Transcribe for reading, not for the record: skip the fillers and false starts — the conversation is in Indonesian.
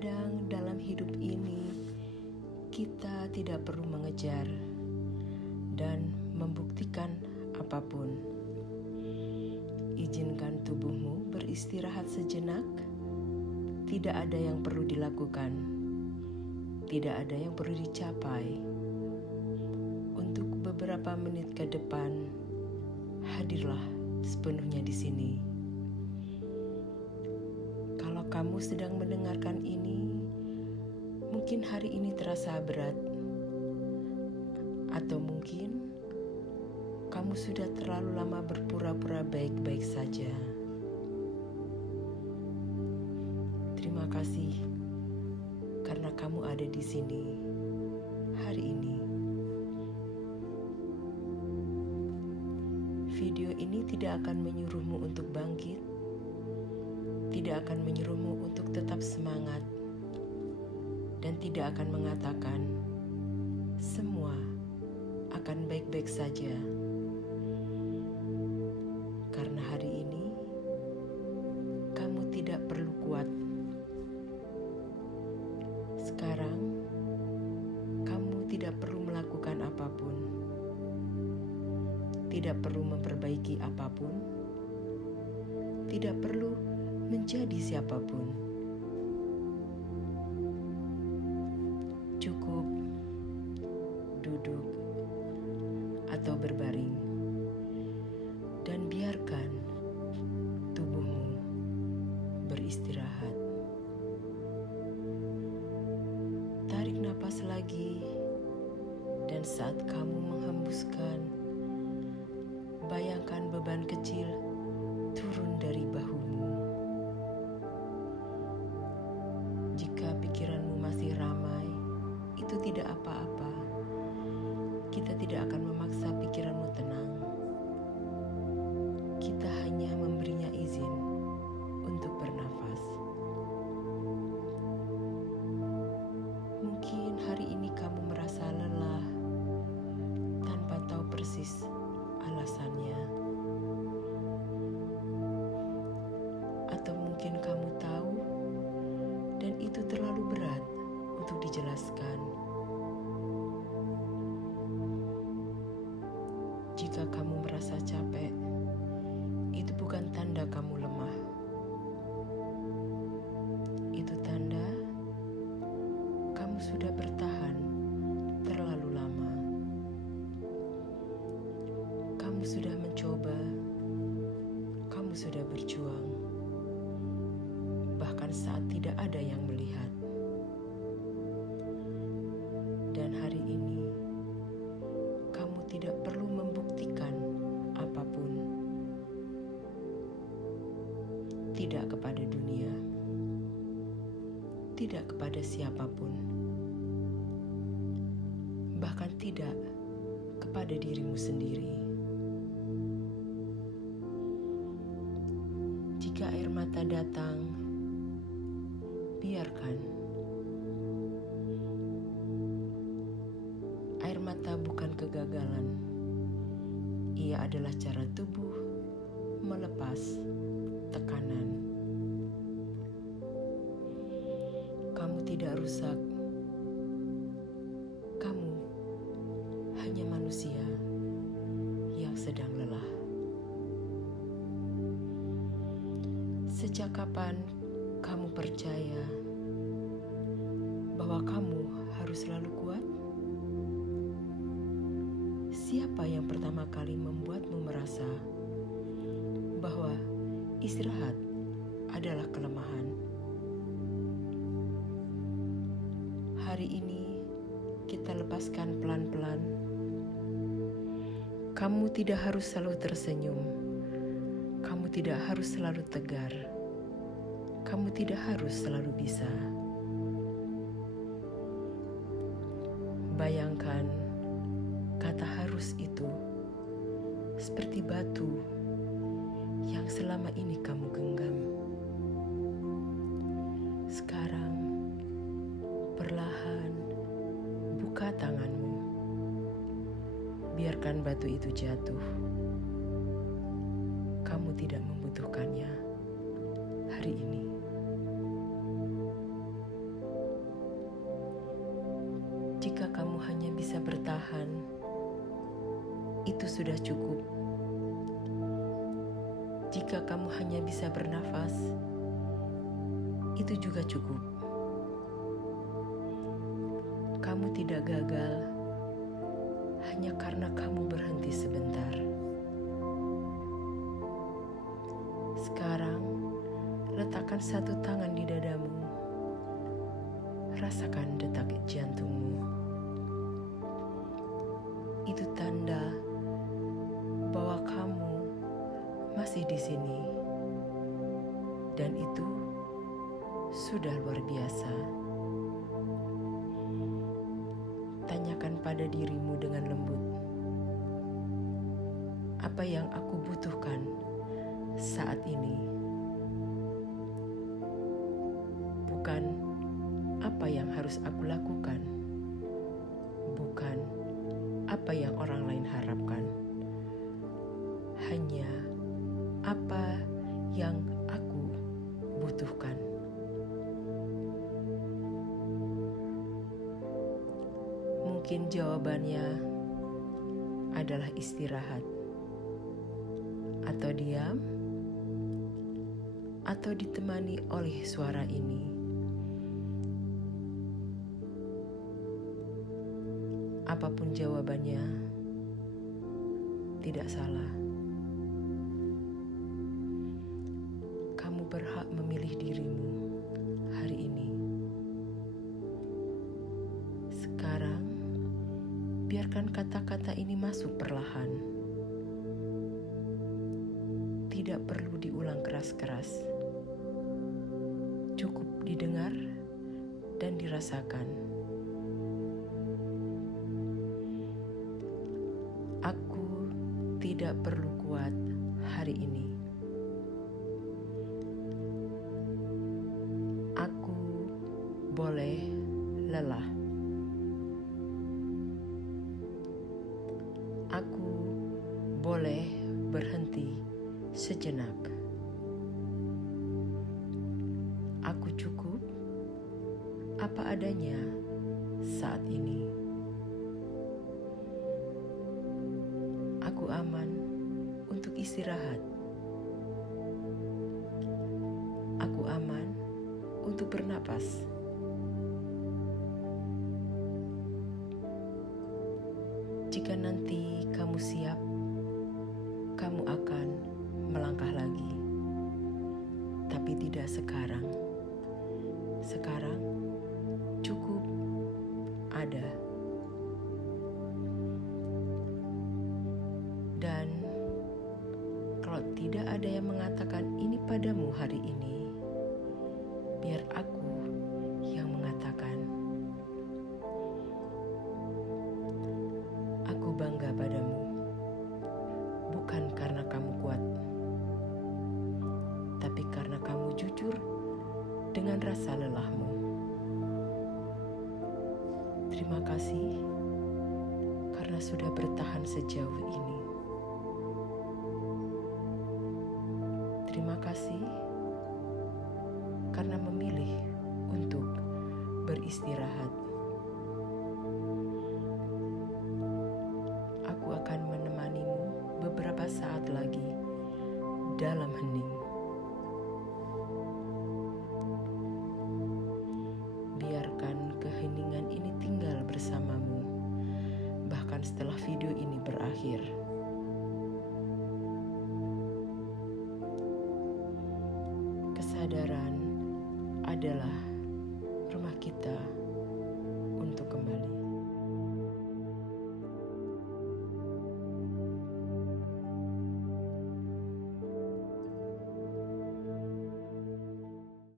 Terkadang dalam hidup ini kita tidak perlu mengejar dan membuktikan apapun. Izinkan tubuhmu beristirahat sejenak. Tidak ada yang perlu dilakukan, tidak ada yang perlu dicapai. Untuk beberapa menit ke depan, hadirlah sepenuhnya di sini. Kalau kamu sedang mendengarkan ini, mungkin hari ini terasa berat, atau mungkin kamu sudah terlalu lama berpura-pura baik-baik saja. Terima kasih karena kamu ada di sini hari ini. Video ini tidak akan menyuruhmu untuk bangkit, tidak akan menyuruhmu untuk tetap semangat, dan tidak akan mengatakan semua akan baik-baik saja. Karena hari ini kamu tidak perlu kuat. Sekarang kamu tidak perlu melakukan apapun, tidak perlu memperbaiki apapun, tidak perlu menjadi siapapun. Cukup duduk atau berbaring dan biarkan tubuhmu beristirahat. Tarik napas lagi, dan saat kamu menghembuskan, bayangkan beban kecil turun dari bahumu. Jika pikiranmu masih ramai, itu tidak apa-apa. Kita tidak akan memaksa pikiranmu tenang. Kita hanya memberinya izin untuk bernafas. Mungkin hari ini kamu merasa lelah tanpa tahu persis alasannya. Atau mungkin kamu tahu dan itu terlalu berat untuk dijelaskan. Jika kamu merasa capek, itu bukan tanda kamu lemah. Itu tanda kamu sudah bertahan terlalu lama. Kamu sudah mencoba, kamu sudah berjuang, bahkan saat tidak ada yang melihat. Dan hari ini, kamu tidak perlu membuktikan apapun. Tidak kepada dunia, tidak kepada siapapun, bahkan tidak kepada dirimu sendiri. Jika air mata datang, biarkan. Air mata bukan kegagalan. Ia adalah cara tubuh melepas tekanan. Kamu tidak rusak. Kamu hanya manusia yang sedang lelah. Sejak kapan kamu percaya bahwa kamu harus selalu kuat? Siapa yang pertama kali membuatmu merasa bahwa istirahat adalah kelemahan? Hari ini kita lepaskan pelan-pelan. Kamu tidak harus selalu tersenyum. Kamu tidak harus selalu tegar. Kamu tidak harus selalu bisa. Bayangkan kata harus itu seperti batu yang selama ini kamu genggam. Sekarang perlahan buka tanganmu. Biarkan batu itu jatuh. Kamu tidak membutuhkannya hari ini. Jika kamu hanya bisa bertahan, itu sudah cukup. Jika kamu hanya bisa bernafas, itu juga cukup. Kamu tidak gagal hanya karena kamu berhenti sebentar. Sekarang, letakkan satu tangan di dadamu. Rasakan detak jantungmu. Itu tanda bahwa kamu masih di sini. Dan itu sudah luar biasa. Tanyakan pada dirimu dengan lembut, apa yang aku butuhkan saat ini? Bukan apa yang harus aku lakukan, bukan apa yang orang lain harapkan, hanya apa yang aku butuhkan. Mungkin jawabannya adalah istirahat, atau diam, atau ditemani oleh suara ini. Apapun jawabannya, tidak salah. Kamu berhak memilih dirimu hari ini. Sekarang, biarkan kata-kata ini masuk perlahan. Tidak perlu diulang keras-keras. Cukup didengar dan dirasakan. Aku tidak perlu kuat hari ini. Aku boleh lelah. Aku boleh berhenti sejenak. Aku cukup apa adanya saat ini. Aku aman untuk istirahat. Aku aman untuk bernapas. Jika nanti kamu siap, kamu akan melangkah lagi. Tapi tidak sekarang. Sekarang cukup ada. Dan kalau tidak ada yang mengatakan ini padamu hari ini, biar aku yang mengatakan. Aku bangga padamu, bukan karena kamu kuat, tapi karena kamu jujur dengan rasa lelahmu. Terima kasih karena sudah bertahan sejauh ini. Terima kasih karena memilih untuk beristirahat. Aku akan menemanimu beberapa saat lagi dalam hening. Biarkan keheningan ini tinggal bersamamu, bahkan setelah video ini berakhir. Kesadaran adalah rumah kita